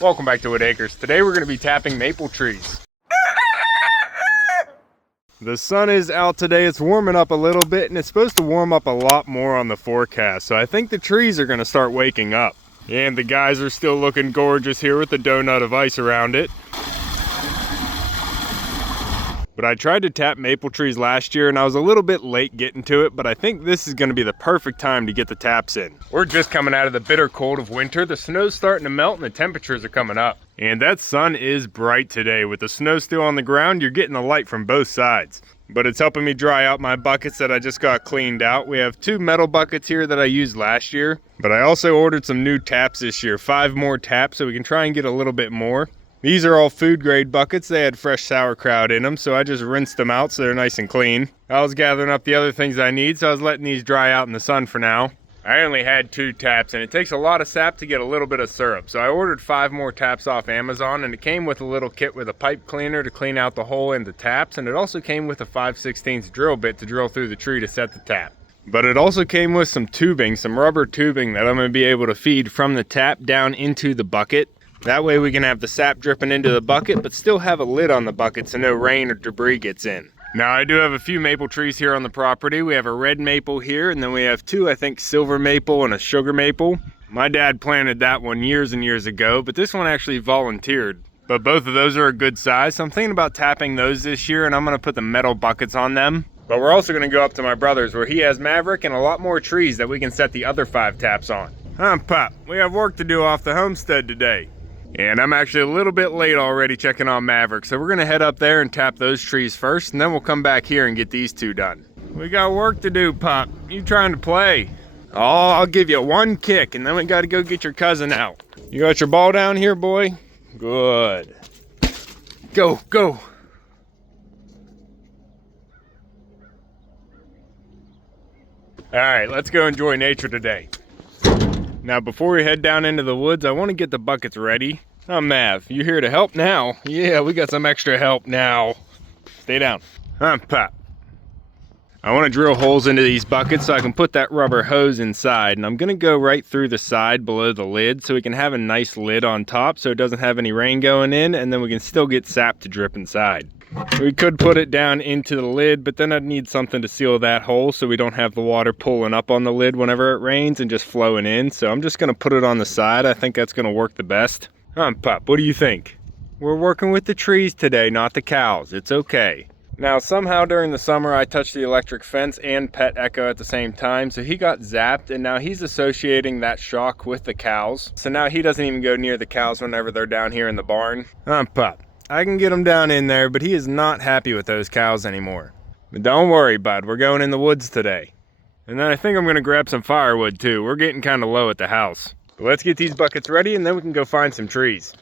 Welcome back to Whitt Acres. Today we're going to be tapping maple trees. The sun is out today. It's warming up a little bit and it's supposed to warm up a lot more on the forecast. So I think the trees are going to start waking up. And the guys are still looking gorgeous here with the donut of ice around it. But I tried to tap maple trees last year and I was a little bit late getting to it, but I think this is going to be the perfect time to get the taps in. We're just coming out of the bitter cold of winter. The snow's starting to melt and the temperatures are coming up. And that sun is bright today. With the snow still on the ground, you're getting the light from both sides. But it's helping me dry out my buckets that I just got cleaned out. We have 2 metal buckets here that I used last year, but I also ordered some new taps this year, 5 more taps, so we can try and get a little bit more. These are all food grade buckets. They had fresh sauerkraut in them, so I just rinsed them out so they're nice and clean. I was gathering up the other things I need, so I was letting these dry out in the sun for now. I only had 2 taps and it takes a lot of sap to get a little bit of syrup. So I ordered 5 more taps off Amazon and it came with a little kit with a pipe cleaner to clean out the hole in the taps, and it also came with a 5/16 drill bit to drill through the tree to set the tap. But it also came with some tubing, some rubber tubing that I'm going to be able to feed from the tap down into the bucket. That way we can have the sap dripping into the bucket, but still have a lid on the bucket so no rain or debris gets in. Now I do have a few maple trees here on the property. We have a red maple here, and then we have 2, I think, silver maple and a sugar maple. My dad planted that one years and years ago, but this one actually volunteered. But both of those are a good size, so I'm thinking about tapping those this year, and I'm gonna put the metal buckets on them. But we're also gonna go up to my brother's where he has Maverick and a lot more trees that we can set the other 5 taps on. Pop, we have work to do off the homestead today. And I'm actually a little bit late already checking on Maverick, so we're gonna head up there and tap those trees first, and then we'll come back here and get these 2 done. We got work to do, Pop. You trying to play? Oh, I'll give you 1 kick, and then we gotta go get your cousin out. You got your ball down here, boy? Good. Go, go. All right, let's go enjoy nature today. Now, before we head down into the woods, I want to get the buckets ready. Oh, Mav, you here to help now? Yeah, we got some extra help now. Stay down. Pop. I want to drill holes into these buckets so I can put that rubber hose inside. And I'm going to go right through the side below the lid so we can have a nice lid on top so it doesn't have any rain going in, and then we can still get sap to drip inside. We could put it down into the lid, but then I'd need something to seal that hole so we don't have the water pulling up on the lid whenever it rains and just flowing in. So I'm just gonna put it on the side. I think that's gonna work the best. Pop, what do you think? We're working with the trees today, not the cows. It's okay. Now, somehow during the summer, I touched the electric fence and pet Echo at the same time, so he got zapped, and now he's associating that shock with the cows. So now he doesn't even go near the cows whenever they're down here in the barn. Pop. I can get him down in there, but he is not happy with those cows anymore. But don't worry, bud, we're going in the woods today. And then I think I'm gonna grab some firewood too. We're getting kind of low at the house. But let's get these buckets ready and then we can go find some trees.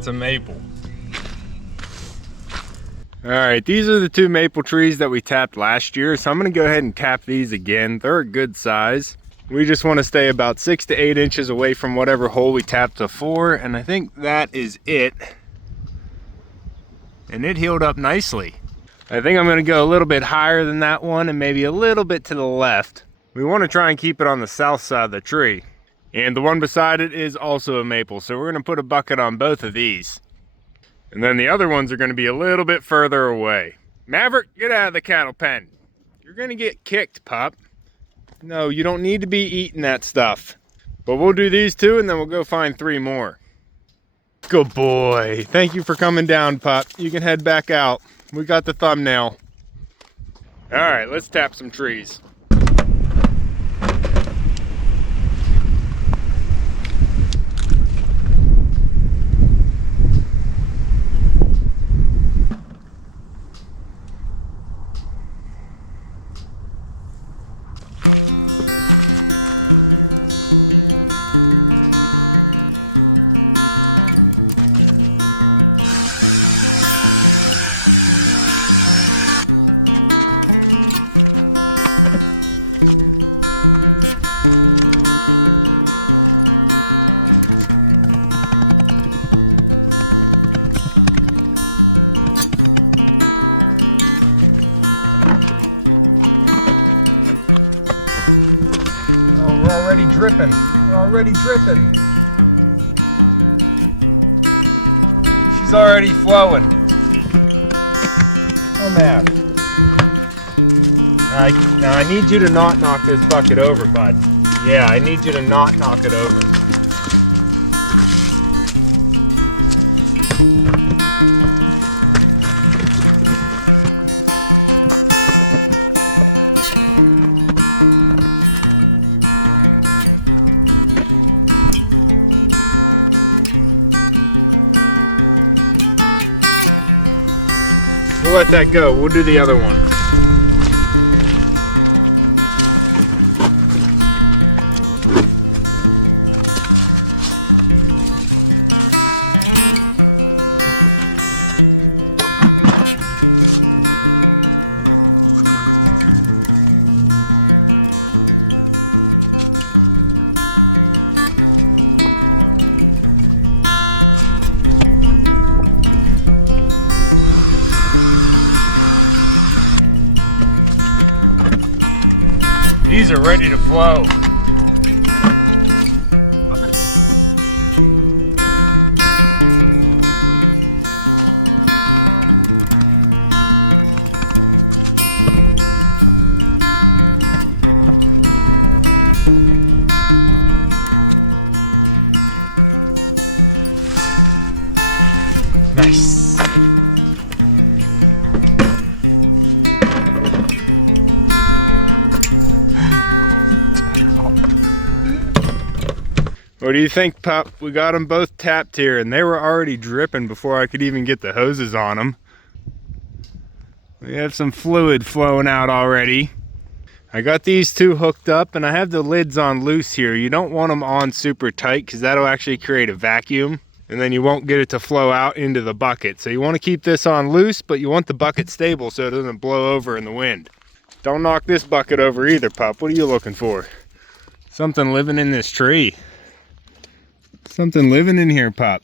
That's a maple. All right, these are the 2 maple trees that we tapped last year, so I'm gonna go ahead and tap these again. They're a good size. We just want to stay about 6 to 8 inches away from whatever hole we tapped before, and I think that is it. And it healed up nicely. I think I'm gonna go a little bit higher than that one and maybe a little bit to the left. We want to try and keep it on the south side of the tree. And the one beside it is also a maple, so we're gonna put a bucket on both of these. And then the other ones are gonna be a little bit further away. Maverick, get out of the cattle pen. You're gonna get kicked, pup. No, you don't need to be eating that stuff. But we'll do these 2 and then we'll go find 3 more. Good boy. Thank you for coming down, pup. You can head back out. We got the thumbnail. All right, let's tap some trees. We're already dripping. We're already dripping. She's already flowing. Oh, man. Now I need you to not knock this bucket over, bud. Yeah, I need you to not knock it over. We'll let that go. We'll do the other one. These are ready to flow. Nice. What do you think, pup? We got them both tapped here and they were already dripping before I could even get the hoses on them. We have some fluid flowing out already. I got these 2 hooked up and I have the lids on loose here. You don't want them on super tight because that'll actually create a vacuum and then you won't get it to flow out into the bucket. So you want to keep this on loose, but you want the bucket stable so it doesn't blow over in the wind. Don't knock this bucket over either, pup. What are you looking for? Something living in this tree. Something living in here, pup.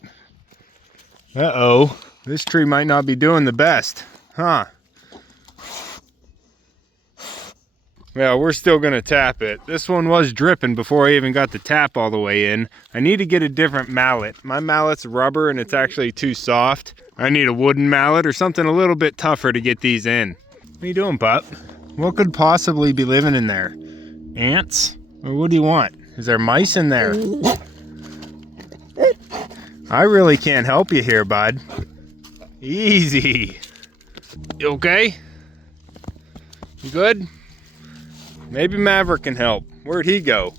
Uh-oh. This tree might not be doing the best. Huh. Well, we're still gonna tap it. This one was dripping before I even got the tap all the way in. I need to get a different mallet. My mallet's rubber and it's actually too soft. I need a wooden mallet or something a little bit tougher to get these in. What are you doing, pup? What could possibly be living in there? Ants? Or what do you want? Is there mice in there? I really can't help you here, bud. Easy. You okay? You good? Maybe Maverick can help. Where'd he go?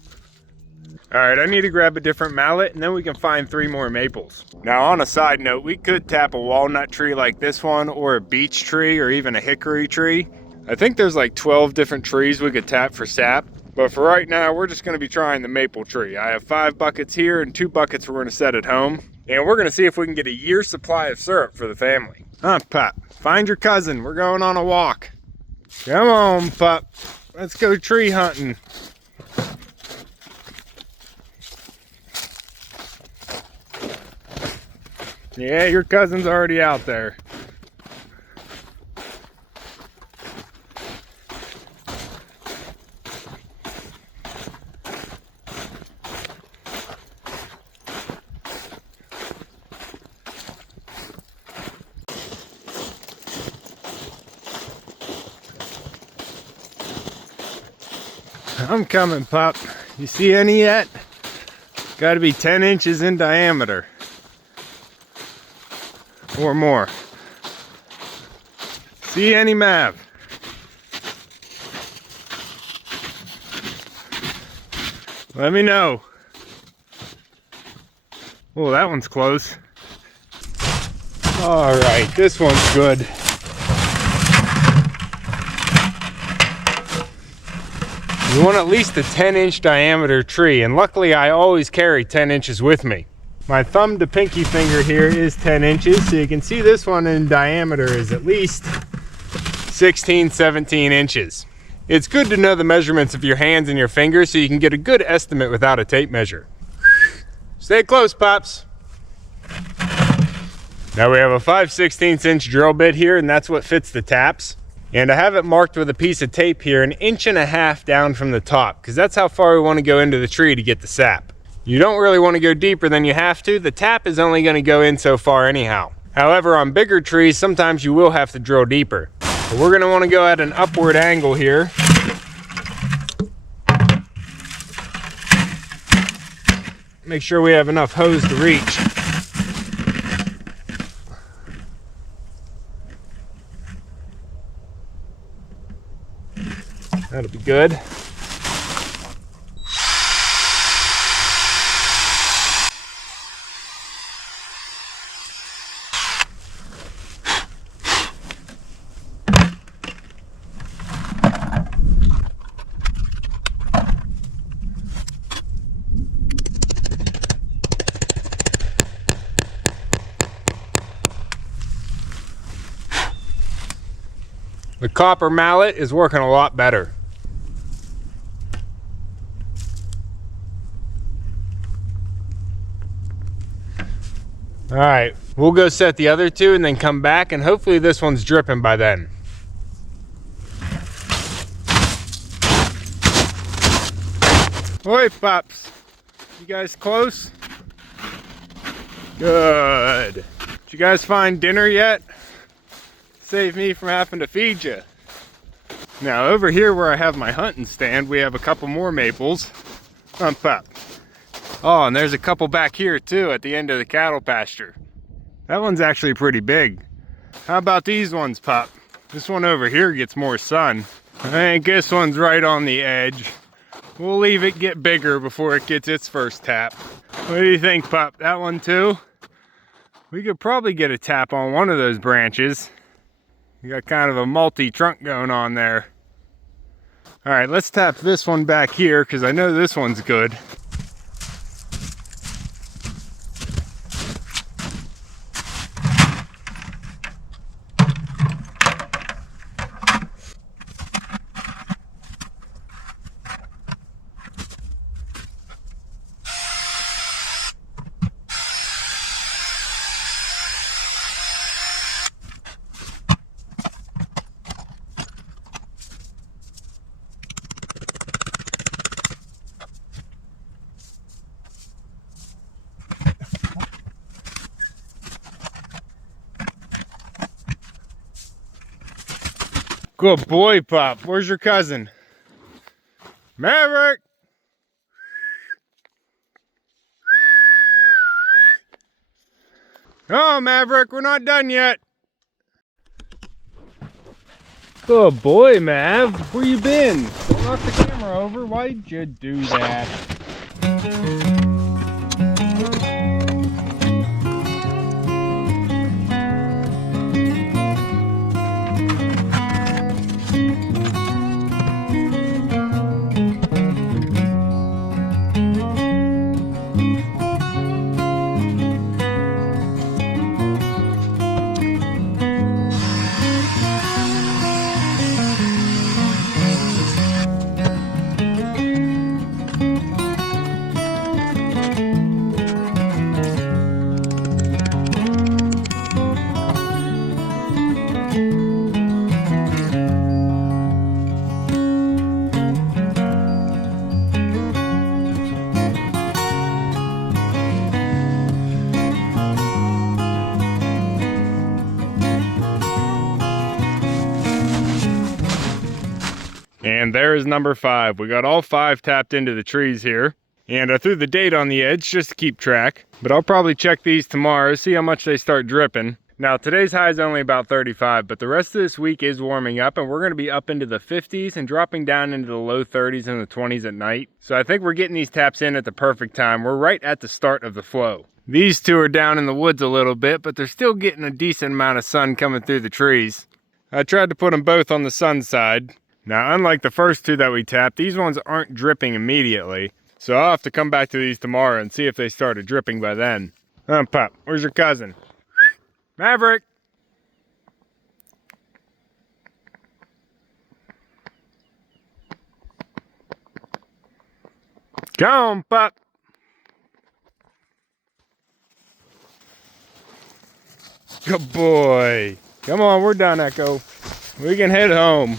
All right, I need to grab a different mallet and then we can find 3 more maples. Now on a side note, we could tap a walnut tree like this one or a beech tree or even a hickory tree. I think there's like 12 different trees we could tap for sap. But for right now, we're just gonna be trying the maple tree. I have 5 buckets here and 2 buckets we're gonna set at home. And we're gonna see if we can get a year's supply of syrup for the family. Huh, pup? Find your cousin. We're going on a walk. Come on, pup. Let's go tree hunting. Yeah, your cousin's already out there. I'm coming, pup. You see any yet? Got to be 10 inches in diameter. Or more. See any, Mav? Let me know. Oh, that one's close. All right, this one's good. You want at least a 10-inch diameter tree, and luckily I always carry 10 inches with me. My thumb to pinky finger here is 10 inches, so you can see this one in diameter is at least 16, 17 inches. It's good to know the measurements of your hands and your fingers so you can get a good estimate without a tape measure. Stay close, Pops. Now we have a 5/16 inch drill bit here, and that's what fits the taps. And I have it marked with a piece of tape here, 1.5 inches down from the top, because that's how far we want to go into the tree to get the sap. You don't really want to go deeper than you have to. The tap is only going to go in so far anyhow. However, on bigger trees, sometimes you will have to drill deeper. But we're going to want to go at an upward angle here. Make sure we have enough hose to reach. That'll be good. The copper mallet is working a lot better. All right, we'll go set the other two and then come back, and hopefully this one's dripping by then. Oi, Pops. You guys close? Good. Did you guys find dinner yet? Save me from having to feed you. Now over here where I have my hunting stand, we have a couple more maples. Pop. Oh, and there's a couple back here too at the end of the cattle pasture. That one's actually pretty big. How about these ones, Pop? This one over here gets more sun. I think this one's right on the edge. We'll leave it get bigger before it gets its first tap. What do you think, Pop? That one too? We could probably get a tap on one of those branches. You got kind of a multi-trunk going on there. All right, let's tap this one back here because I know this one's good. Good boy, Pop. Where's your cousin? Maverick! Oh, Maverick, we're not done yet. Good boy, Mav. Where you been? Don't knock the camera over. Why'd you do that? And there is number 5. We got all 5 tapped into the trees here. And I threw the date on the edge just to keep track. But I'll probably check these tomorrow, see how much they start dripping. Now today's high is only about 35, but the rest of this week is warming up and we're gonna be up into the 50s and dropping down into the low 30s and the 20s at night. So I think we're getting these taps in at the perfect time. We're right at the start of the flow. These 2 are down in the woods a little bit, but they're still getting a decent amount of sun coming through the trees. I tried to put them both on the sun side. Now, unlike the first 2 that we tapped, these ones aren't dripping immediately. So I'll have to come back to these tomorrow and see if they started dripping by then. Pup, where's your cousin? Maverick! Come on, pup! Good boy. Come on, we're done, Echo. We can head home.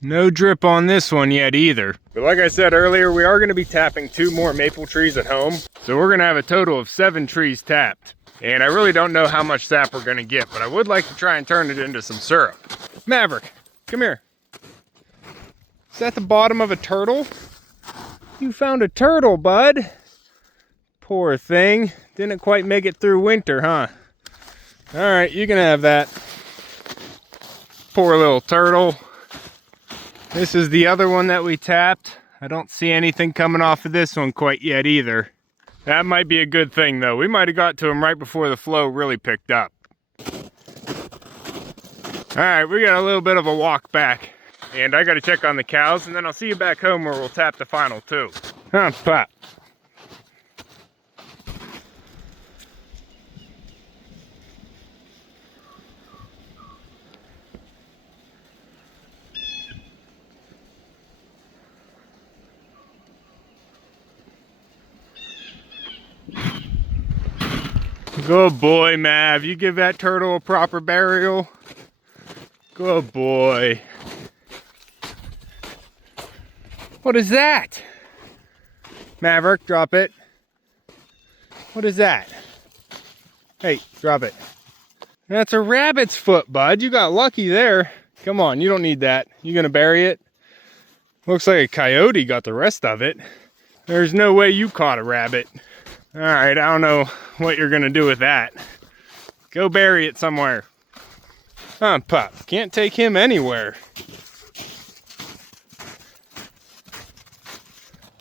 No drip on this one yet either. But like I said earlier, we are going to be tapping 2 more maple trees at home. So we're going to have a total of 7 trees tapped. And I really don't know how much sap we're going to get, but I would like to try and turn it into some syrup. Maverick, come here. Is that the bottom of a turtle? You found a turtle, bud. Poor thing. Didn't quite make it through winter, huh? All right, you can have that. Poor little turtle. This is the other one that we tapped. I don't see anything coming off of this one quite yet either. That might be a good thing though. We might have got to him right before the flow really picked up. All right, we got a little bit of a walk back. And I gotta check on the cows and then I'll see you back home where we'll tap the final 2. Pop. Good boy, Mav. You give that turtle a proper burial. Good boy. What is that? Maverick, drop it. What is that? Hey, drop it. That's a rabbit's foot, bud. You got lucky there. Come on, you don't need that. You gonna bury it? Looks like a coyote got the rest of it. There's no way you caught a rabbit. All right, I don't know what you're gonna do with that. Go bury it somewhere. Pup, can't take him anywhere.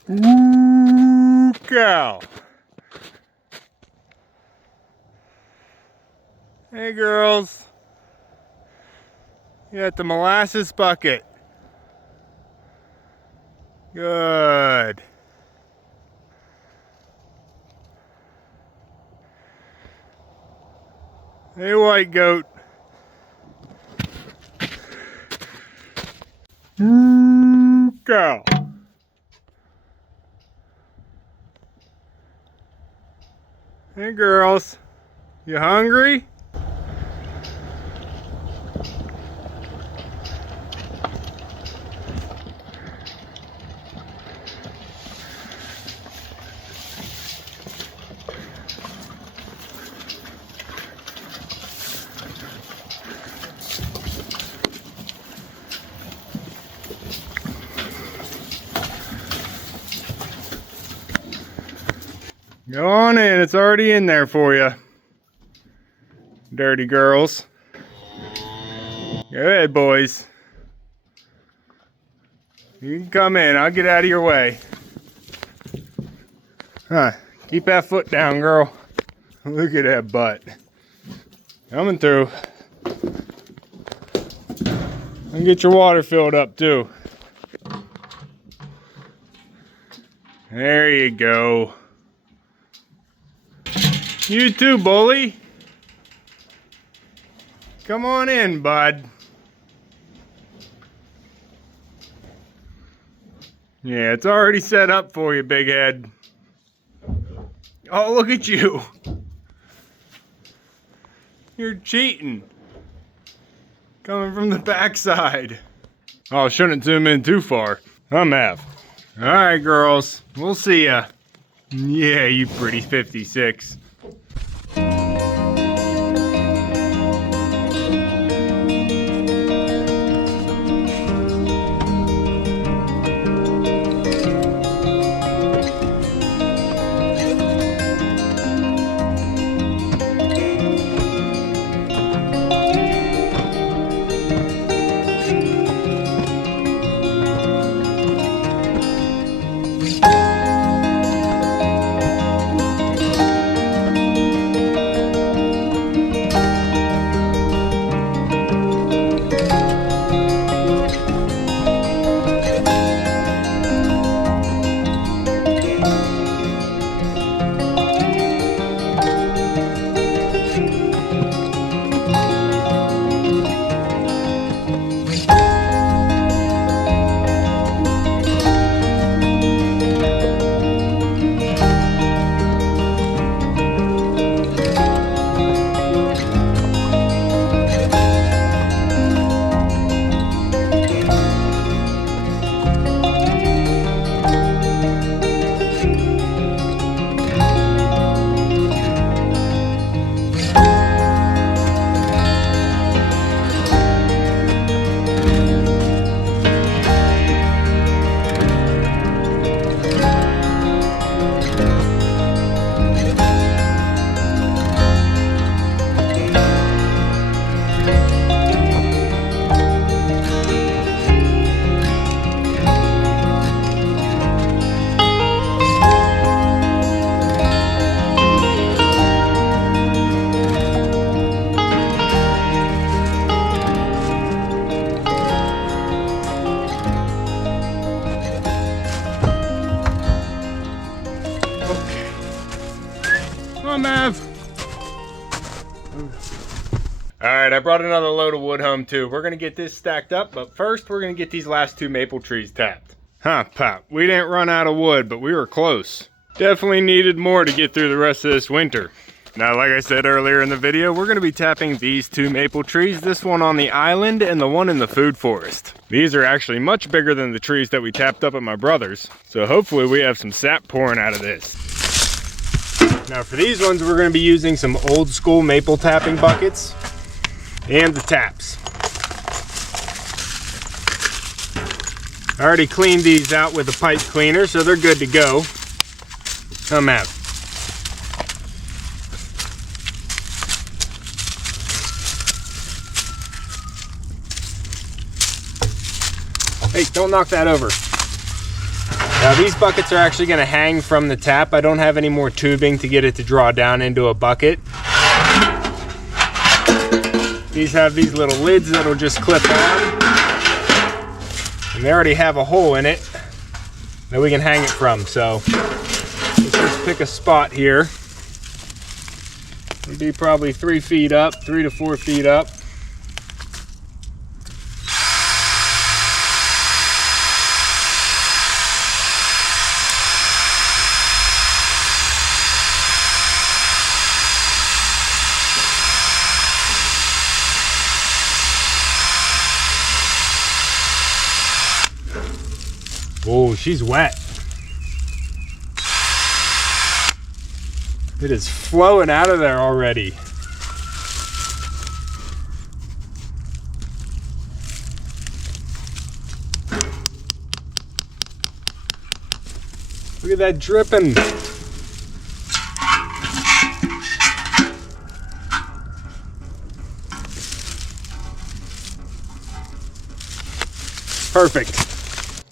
Ooh, cow. Hey, girls. You got the molasses bucket. Good. Hey, white goat. Cow. Hey, girls. You hungry? Go on in, it's already in there for you. Dirty girls. Go ahead, boys. You can come in, I'll get out of your way. Keep that foot down, girl. Look at that butt. Coming through. And get your water filled up too. There you go. You too, bully. Come on in, bud. Yeah, it's already set up for you, big head. Oh, look at you. You're cheating. Coming from the backside. Oh, shouldn't zoom in too far. I'm Mav. All right, girls. We'll see ya. Yeah, you pretty 56. right, I brought another load of wood home too. We're gonna get this stacked up, but first we're gonna get these last 2 maple trees tapped. Huh, Pop, we didn't run out of wood, but we were close. Definitely needed more to get through the rest of this winter. Now, like I said earlier in the video, we're gonna be tapping these 2 maple trees, this one on the island and the one in the food forest. These are actually much bigger than the trees that we tapped up at my brother's, so hopefully we have some sap pouring out of this. Now for these ones, we're gonna be using some old school maple tapping buckets and the taps. I already cleaned these out with a pipe cleaner, so they're good to go. Come out. Hey, don't knock that over. Now these buckets are actually going to hang from the tap. I don't have any more tubing to get it to draw down into a bucket. These have these little lids that'll just clip on. And they already have a hole in it that we can hang it from. So let's just pick a spot here. It'll be probably 3 feet up, 3 to 4 feet up. Oh, she's wet. It is flowing out of there already. Look at that dripping. Perfect.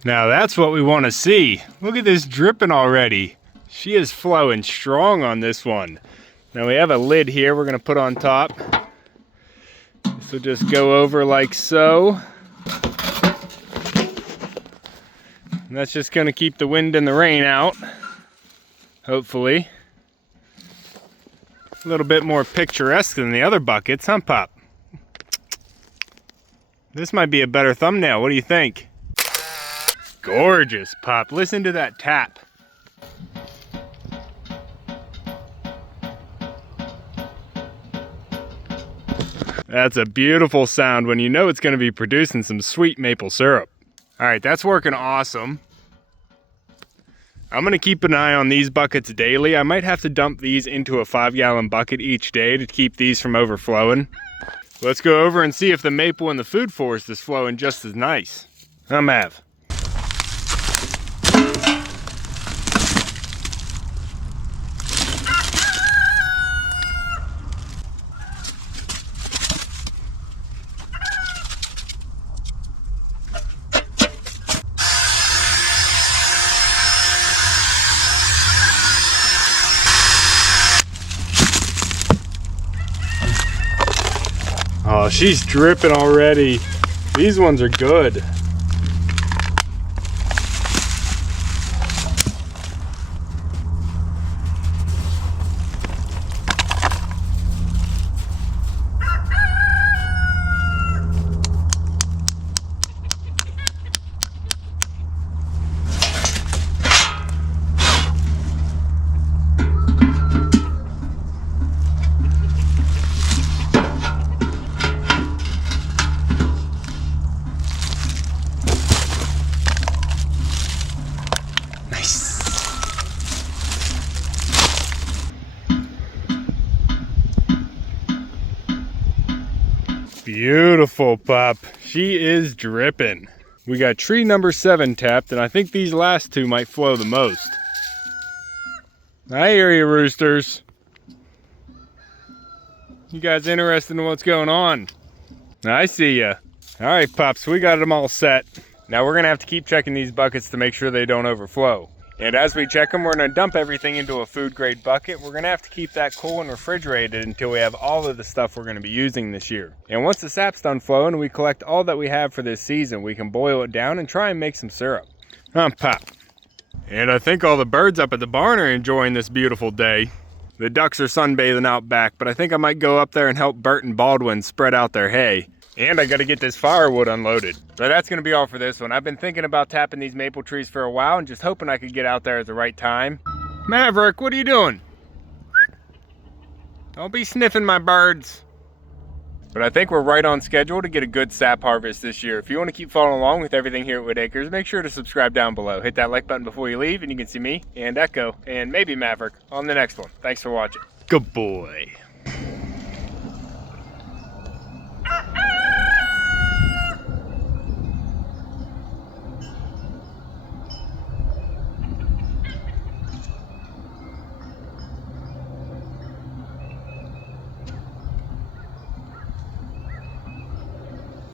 Now that's what we want to see. Look at this dripping already. She is flowing strong on this one. Now we have a lid here we're going to put on top. This will just go over like so. And that's just going to keep the wind and the rain out. Hopefully. A little bit more picturesque than the other buckets, huh, Pop? This might be a better thumbnail. What do you think? Gorgeous, Pop. Listen to that tap. That's a beautiful sound when you know it's going to be producing some sweet maple syrup. All right, that's working awesome. I'm going to keep an eye on these buckets daily. I might have to dump these into a 5-gallon bucket each day to keep these from overflowing. Let's go over and see if the maple in the food forest is flowing just as nice. I'm Mav. Oh, she's dripping already. These ones are good. Beautiful, Pop. She is dripping. We got tree number 7 tapped, and I think these last 2 might flow the most. I hear you, roosters. You guys interested in what's going on? I see ya. All right, Pops, we got them all set. Now we're gonna have to keep checking these buckets to make sure they don't overflow. And as we check them, we're gonna dump everything into a food grade bucket. We're gonna have to keep that cool and refrigerated until we have all of the stuff we're gonna be using this year. And once the sap's done flowing, we collect all that we have for this season. We can boil it down and try and make some syrup. Pop. And I think all the birds up at the barn are enjoying this beautiful day. The ducks are sunbathing out back, but I think I might go up there and help Bert and Baldwin spread out their hay. And I gotta get this firewood unloaded. So that's gonna be all for this one. I've been thinking about tapping these maple trees for a while and just hoping I could get out there at the right time. Maverick, what are you doing? Don't be sniffing my birds. But I think we're right on schedule to get a good sap harvest this year. If you want to keep following along with everything here at Whitt Acres, make sure to subscribe down below. Hit that like button before you leave and you can see me and Echo and maybe Maverick on the next one. Thanks for watching. Good boy.